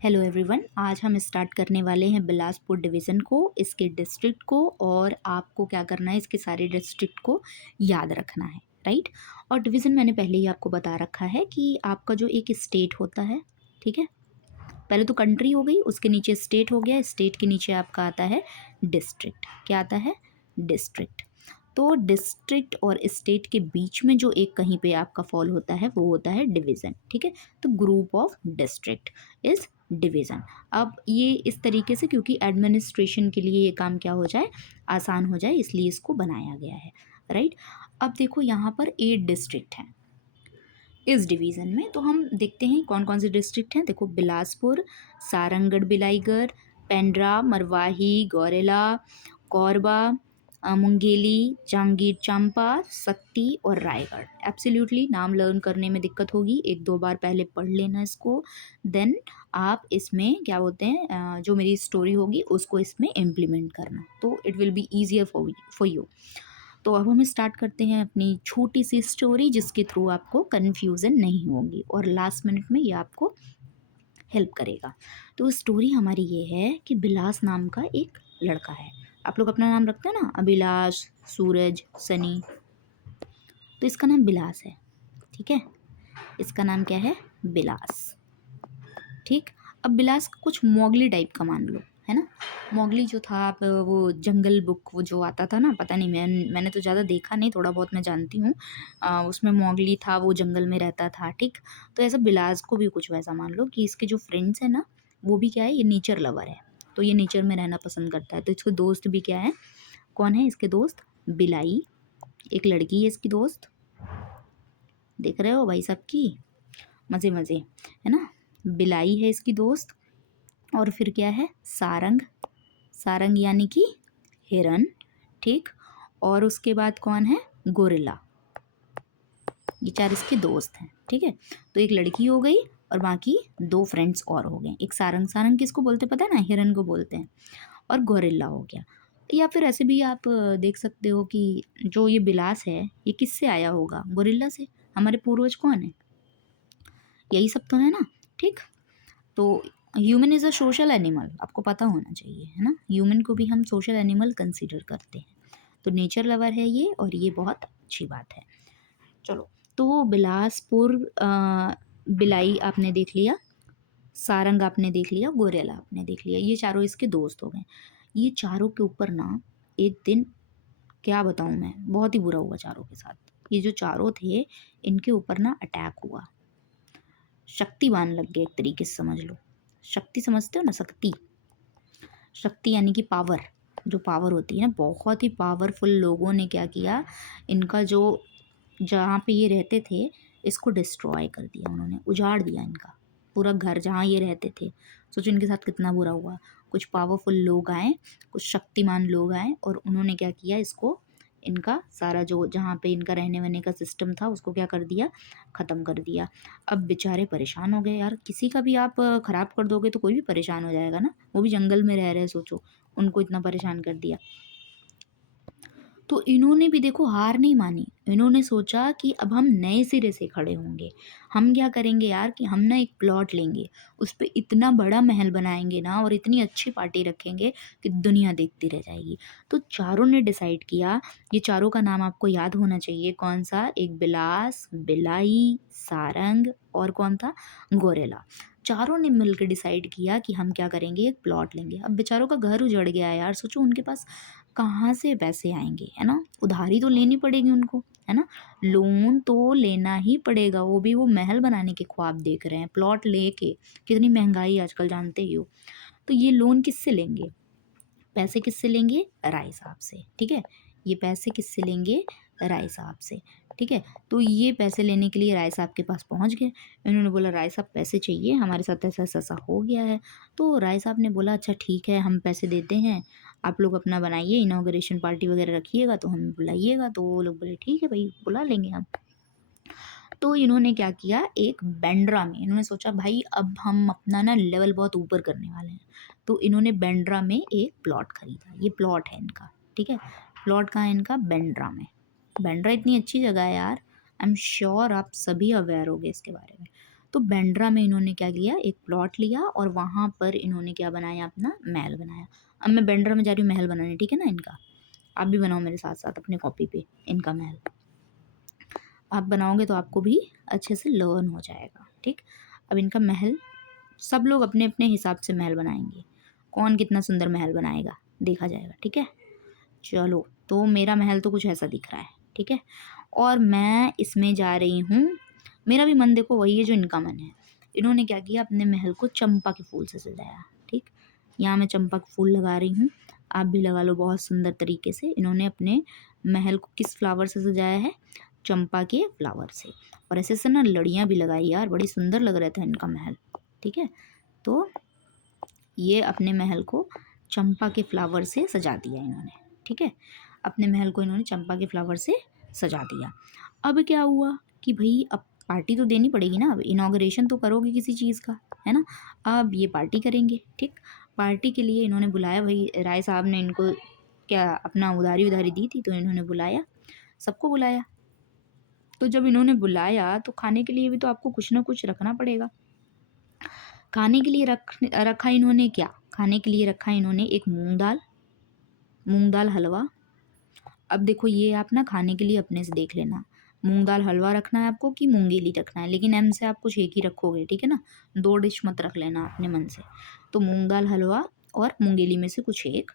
Hello everyone, आज हम start करने वाले हैं बिलासपुर डिवीज़न को, इसके डिस्ट्रिक्ट को, और आपको क्या करना है, इसके सारे डिस्ट्रिक्ट को याद रखना है, राइट। और डिवीज़न मैंने पहले ही आपको बता रखा है कि आपका जो एक स्टेट होता है, ठीक है। पहले तो कंट्री हो गई, उसके नीचे स्टेट हो गया, स्टेट के नीचे आपका आता है डिस्ट्रिक्ट। क्या आता है? डिस्ट्रिक्ट। तो डिस्ट्रिक्ट और स्टेट के बीच में जो एक कहीं पे आपका फॉल होता है वो होता है डिवीज़न, ठीक है। तो group of district is division. अब ये इस तरीके से, क्योंकि एडमिनिस्ट्रेशन के लिए ये काम क्या हो जाए, आसान हो जाए, इसलिए इसको बनाया गया है, राइट। अब देखो यहाँ पर 8 डिस्ट्रिक्ट हैं इस डिवीज़न में, तो हम देखते हैं कौन कौन से डिस्ट्रिक्ट हैं। देखो, बिलासपुर, सारंगढ़ बिलाईगढ़, पेंड्रा, मरवाही, गौरेला, कोरबा, मुंगेली, जांगीर चांपा, सक्ती और रायगढ़। एब्सोल्युटली नाम लर्न करने में दिक्कत होगी, एक दो बार पहले पढ़ लेना इसको, देन आप इसमें क्या बोलते हैं, जो मेरी स्टोरी होगी उसको इसमें इम्प्लीमेंट करना, तो it will be easier for you. तो अब हम स्टार्ट करते हैं अपनी छोटी सी स्टोरी, जिसके थ्रू आपको कन्फ्यूज़न नहीं होगी और लास्ट मिनट में ये आपको हेल्प करेगा। तो स्टोरी हमारी ये है कि बिलास नाम का एक लड़का है। आप लोग अपना नाम रखते हैं ना, अभिलाष, सूरज, सनी, तो इसका नाम बिलास है, ठीक है। इसका नाम क्या है? बिलास, ठीक। अब बिलास कुछ मोगली टाइप का मान लो, है ना। मोगली जो था, आप वो जंगल बुक वो जो आता था ना, पता नहीं, मैंने तो ज़्यादा देखा नहीं, थोड़ा बहुत मैं जानती हूँ। उसमें मोगली था, वो जंगल में रहता था, ठीक। तो ऐसा बिलास को भी कुछ वैसा मान लो कि इसके जो फ्रेंड्स हैं ना, वो भी क्या है, ये नेचर लवर है, तो ये नेचर में रहना पसंद करता है। तो इसके दोस्त भी क्या है, कौन है इसके दोस्त? बिलाई, एक लड़की है इसकी दोस्त, देख रहे हो भाई साहब की मज़े मज़े, है ना। बिलाई है इसकी दोस्त, और फिर क्या है, सारंग, सारंग यानी कि हिरन, ठीक। और उसके बाद कौन है? गोरिल्ला। ये चार इसके दोस्त हैं, ठीक है। तो एक लड़की हो गई और बाकी दो फ्रेंड्स और हो गए। एक सारंग, सारंग किसको बोलते पता है ना, हिरन को बोलते हैं। और गोरिल्ला हो गया। या फिर ऐसे भी आप देख सकते हो कि जो ये बिलास है, ये किससे आया होगा? गोरिल्ला से। हमारे पूर्वज कौन है? यही सब तो है ना, ठीक। तो human is a social animal, आपको पता होना चाहिए, है ना। ह्यूमन को भी हम सोशल एनिमल कंसीडर करते हैं। तो नेचर लवर है ये, और ये बहुत अच्छी बात है। चलो, तो बिलासपुर, बिलाई आपने देख लिया, सारंग आपने देख लिया, गोरेला आपने देख लिया, ये चारों इसके दोस्त हो गए। ये चारों के ऊपर ना एक दिन, क्या बताऊँ मैं, बहुत ही बुरा हुआ चारों के साथ। ये जो चारों थे, इनके ऊपर ना अटैक हुआ, शक्तिवान लग गए एक तरीके से, समझ लो। शक्ति समझते हो ना, शक्ति, शक्ति यानी कि पावर, जो पावर होती है ना, बहुत ही पावरफुल लोगों ने क्या किया, इनका जो, जहाँ पे ये रहते थे, इसको डिस्ट्रॉय कर दिया उन्होंने, उजाड़ दिया इनका पूरा घर जहाँ ये रहते थे। सोचो इनके साथ कितना बुरा हुआ। कुछ पावरफुल लोग आए, कुछ शक्तिमान लोग आए, और उन्होंने क्या किया, इसको, इनका सारा जो जहाँ पे इनका रहने वहने का सिस्टम था, उसको क्या कर दिया, ख़त्म कर दिया। अब बेचारे परेशान हो गए यार, किसी का भी आप ख़राब कर दोगे तो कोई भी परेशान हो जाएगा ना, वो भी जंगल में रह रहे हैं, सोचो, उनको इतना परेशान कर दिया। तो इन्होंने भी देखो हार नहीं मानी, इन्होंने सोचा कि अब हम नए सिरे से खड़े होंगे। हम क्या करेंगे यार, कि हम ना एक प्लॉट लेंगे, उस पे इतना बड़ा महल बनाएंगे ना, और इतनी अच्छी पार्टी रखेंगे कि दुनिया देखती रह जाएगी। तो चारों ने डिसाइड किया, ये चारों का नाम आपको याद होना चाहिए, कौन सा? एक बिलास, बिलाई, सारंग, और कौन था? गोरेला। चारों ने मिलकर डिसाइड किया कि हम क्या करेंगे, एक प्लॉट लेंगे। अब बेचारों का घर उजड़ गया है यार, सोचो उनके पास कहाँ से पैसे आएंगे, है ना। उधारी तो लेनी पड़ेगी उनको, है ना। लोन तो लेना ही पड़ेगा, वो भी वो महल बनाने के ख्वाब देख रहे हैं, प्लॉट लेके। कितनी महंगाई आजकल, जानते ही हो। तो ये लोन किससे लेंगे, पैसे किससे लेंगे? राय साहब से, ठीक है। ये पैसे किससे लेंगे? राय साहब से, ठीक है। तो ये पैसे लेने के लिए राय साहब के पास पहुंच गए। इन्होंने बोला, राय साहब पैसे चाहिए, हमारे साथ ऐसा ऐसा ऐसा हो गया है। तो राय साहब ने बोला, अच्छा ठीक है, हम पैसे देते हैं, आप लोग अपना बनाइए, इनॉग्रेशन पार्टी वगैरह रखिएगा तो हमें बुलाइएगा। तो वो लोग बोले, ठीक है भाई, बुला लेंगे हम। तो इन्होंने क्या किया, एक बैंड्रा में इन्होंने सोचा, भाई अब हम अपना ना लेवल बहुत ऊपर करने वाले हैं। तो इन्होंने बैंड्रा में एक प्लॉट खरीदा, ये प्लॉट है इनका, ठीक है। प्लॉट कहाँ है इनका? बैंड्रा में। बैंड्रा इतनी अच्छी जगह है यार, आई एम श्योर आप सभी अवेयर होगे इसके बारे में। तो बेंड्रा में इन्होंने क्या किया, एक प्लॉट लिया और वहाँ पर इन्होंने क्या बनाया, अपना महल बनाया। अब मैं बेंड्रा में जा रही हूँ महल बनाने, ठीक है ना इनका। आप भी बनाओ मेरे साथ साथ अपने कॉपी पे इनका महल। आप बनाओगे तो आपको भी अच्छे से लर्न हो जाएगा, ठीक। अब इनका महल सब लोग अपने अपने हिसाब से महल बनाएंगे, कौन कितना सुंदर महल बनाएगा देखा जाएगा, ठीक है। चलो, तो मेरा महल तो कुछ ऐसा दिख रहा है, ठीक है। और मैं इसमें जा रही हूँ, मेरा भी मन देखो वही है जो इनका मन है। इन्होंने क्या किया, अपने महल को चंपा के फूल से सजाया, ठीक। यहाँ मैं चंपा के फूल लगा रही हूँ, आप भी लगा लो बहुत सुंदर तरीके से। इन्होंने अपने महल को किस फ्लावर से सजाया है, चंपा के फ्लावर से। और ऐसे से ना लड़ियाँ भी लगाई यार, बड़ी सुंदर लग रहा था इनका महल, ठीक है। तो ये अपने महल को चंपा के फ्लावर से सजा दिया इन्होंने, ठीक है। अपने महल को इन्होंने चंपा के फ्लावर से सजा दिया। अब क्या हुआ कि भाई अब पार्टी तो देनी पड़ेगी ना, अब इनॉग्रेशन तो करोगे किसी चीज़ का, है ना। अब ये पार्टी करेंगे, ठीक। पार्टी के लिए इन्होंने बुलाया, भाई राय साहब ने इनको क्या अपना उधारी दी थी, तो इन्होंने बुलाया, सबको बुलाया। तो जब इन्होंने बुलाया तो खाने के लिए भी तो आपको कुछ ना कुछ रखना पड़ेगा। खाने के लिए रखा इन्होंने क्या, खाने के लिए रखा इन्होंने एक मूंग दाल हलवा। अब देखो ये आप ना खाने के लिए अपने से देख लेना, मूंग दाल हलवा रखना है आपको कि मूंगेली रखना है, लेकिन एम से आप कुछ एक ही रखोगे, ठीक है ना। 2 डिश मत रख लेना अपने मन से। तो मूंग दाल हलवा और मूंगेली में से कुछ एक,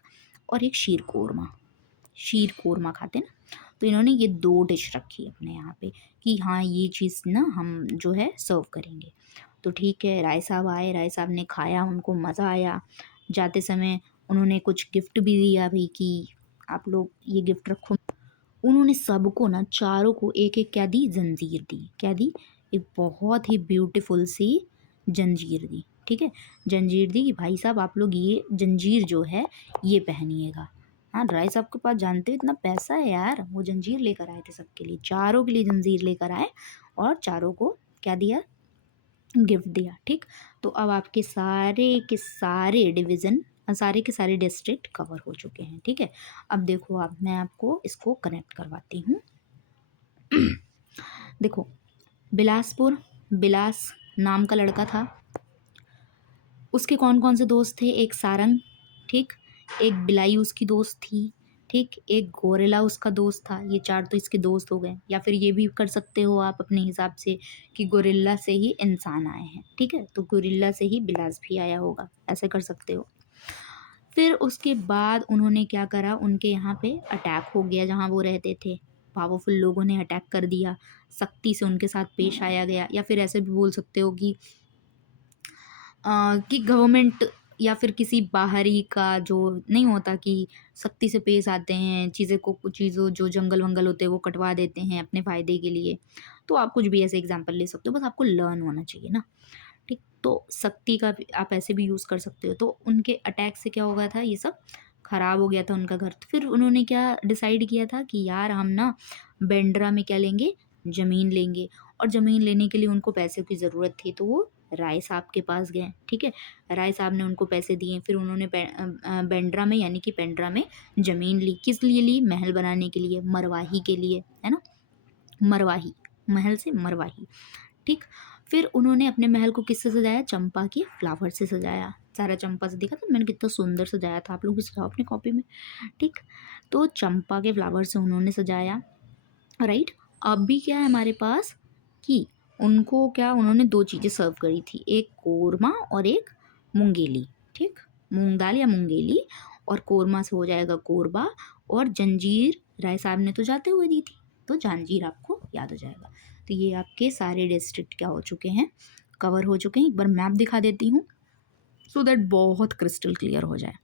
और एक शीर कोरमा खाते ना, तो इन्होंने ये 2 डिश रखी अपने यहाँ पे कि हाँ ये चीज़ ना हम जो है सर्व करेंगे। तो ठीक है, राय साहब आए, राय साहब ने खाया, उनको मज़ा आया। जाते समय उन्होंने कुछ गिफ्ट भी दिया भाई कि आप लोग ये गिफ्ट रखो। उन्होंने सबको ना, चारों को एक एक क्या दी, जंजीर दी। क्या दी, एक बहुत ही ब्यूटीफुल सी जंजीर दी, ठीक है। जंजीर दी कि भाई साहब आप लोग ये जंजीर जो है ये पहनिएगा। हाँ, राय साहब के पास जानते हो इतना पैसा है यार, वो जंजीर लेकर आए थे सबके लिए, चारों के लिए जंजीर लेकर आए और चारों को क्या दिया, गिफ्ट दिया, ठीक। तो अब आपके सारे के सारे डिवीज़न, सारे के सारे डिस्ट्रिक्ट कवर हो चुके हैं, ठीक है। अब देखो, अब मैं आपको इसको कनेक्ट करवाती हूँ। देखो, बिलासपुर, बिलास नाम का लड़का था, उसके कौन कौन से दोस्त थे, एक सारंग, ठीक, एक बिलाई उसकी दोस्त थी, ठीक, एक गोरिल्ला उसका दोस्त था। ये 4 तो इसके दोस्त हो गए, या फिर ये भी कर सकते हो आप अपने हिसाब से कि गोरिल्ला से ही इंसान आए हैं, ठीक है। तो गोरिल्ला से ही बिलास भी आया होगा, ऐसे कर सकते हो। फिर उसके बाद उन्होंने क्या करा, उनके यहाँ पे अटैक हो गया जहाँ वो रहते थे। पावरफुल लोगों ने अटैक कर दिया, सख्ती से उनके साथ पेश आया गया, या फिर ऐसे भी बोल सकते हो कि गवर्नमेंट या फिर किसी बाहरी का जो नहीं होता कि सख्ती से पेश आते हैं, चीज़ें को, कुछ चीज़ों जो जंगल वंगल होते हैं वो कटवा देते हैं अपने फ़ायदे के लिए। तो आप कुछ भी ऐसे एग्जांपल ले सकते हो, बस आपको लर्न होना चाहिए ना, ठीक। तो सख्ती का भी आप ऐसे भी यूज़ कर सकते हो। तो उनके अटैक से क्या हो गया था, ये सब खराब हो गया था उनका घर। तो फिर उन्होंने क्या डिसाइड किया था कि यार हम ना बेंड्रा में क्या लेंगे, ज़मीन लेंगे। और ज़मीन लेने के लिए उनको पैसे की ज़रूरत थी, तो वो राय साहब के पास गए, ठीक है। राय साहब ने उनको पैसे दिए, फिर उन्होंने बेंड्रा में यानी कि पेंड्रा में ज़मीन ली। किस लिए ली, महल बनाने के लिए, मरवाही के लिए, है ना। मरवाही, महल से मरवाही, ठीक। फिर उन्होंने अपने महल को किससे सजाया, चंपा के फ्लावर से सजाया। सारा चंपा से, देखा था मैंने कितना सुंदर सजाया था, आप लोग भी सजाओ अपनी कॉपी में, ठीक। तो चंपा के फ्लावर से उन्होंने सजाया, राइट। अब भी क्या है हमारे पास कि उनको क्या, उन्होंने 2 चीज़ें सर्व करी थी, एक कोरमा और एक मूंगेली, ठीक। मूंग दाल या मूंगेली, और कोरमा से हो जाएगा कोरबा, और जंजीर राय साहब ने तो जाते हुए दी थी, तो जंजीर आपको याद हो जाएगा। तो ये आपके सारे डिस्ट्रिक्ट क्या हो चुके हैं, कवर हो चुके हैं। एक बार मैप दिखा देती हूँ सो दैट बहुत क्रिस्टल क्लियर हो जाए।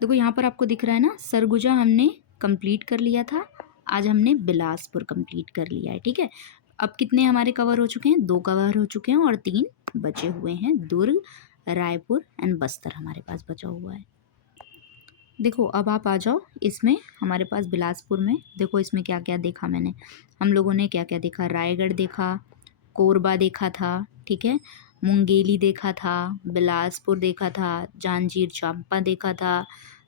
देखो यहाँ पर आपको दिख रहा है ना, सरगुजा हमने कंप्लीट कर लिया था, आज हमने बिलासपुर कंप्लीट कर लिया है, ठीक है। अब कितने हमारे कवर हो चुके हैं, 2 कवर हो चुके हैं और 3 बचे हुए हैं, दुर्ग, रायपुर एंड बस्तर हमारे पास बचा हुआ है। देखो अब आप आ जाओ इसमें, हमारे पास बिलासपुर में देखो इसमें क्या क्या देखा मैंने, हम लोगों ने क्या क्या देखा, रायगढ़ देखा, कोरबा देखा था, ठीक है, मुंगेली देखा था, बिलासपुर देखा था, जांजगीर चांपा देखा था,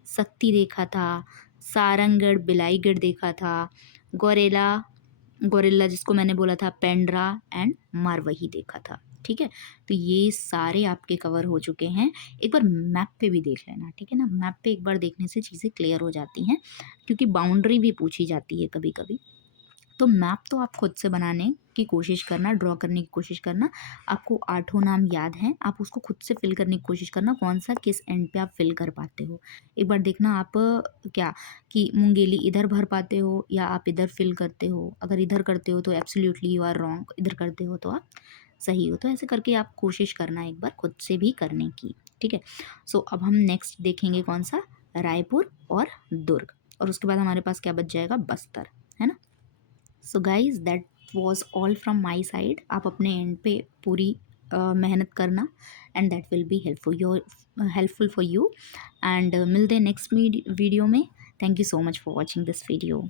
सक्ती देखा था, सारंगगढ़ बिलाईगढ़ देखा था, गौरेला गोरिल्ला जिसको मैंने बोला था, पेंड्रा एंड मारवही देखा था। ठीक है, तो ये सारे आपके कवर हो चुके हैं। एक बार मैप पे भी देख लेना, ठीक है ना। मैप पे एक बार देखने से चीज़ें क्लियर हो जाती हैं, क्योंकि बाउंड्री भी पूछी जाती है कभी कभी। तो मैप तो आप खुद से बनाने की कोशिश करना, ड्रॉ करने की कोशिश करना। आपको आठों नाम याद हैं, आप उसको खुद से फिल करने की कोशिश करना, कौन सा किस एंड पे आप फिल कर पाते हो। एक बार देखना आप क्या कि मुंगेली इधर भर पाते हो या आप इधर फिल करते हो। अगर इधर करते हो तो एब्सोल्युटली यू आर रॉन्ग, इधर करते हो तो आप सही हो। तो ऐसे करके आप कोशिश करना एक बार खुद से भी करने की। ठीक है, सो अब हम नेक्स्ट देखेंगे कौन सा, रायपुर और दुर्ग, और उसके बाद हमारे पास क्या बच जाएगा, बस्तर, है ना। So guys that was all from my side. आप अपने एंड पे पूरी मेहनत करना, and that will be helpful for you. And मिलते हैं नेक्स्ट वीडियो में। Thank you so much for watching this video.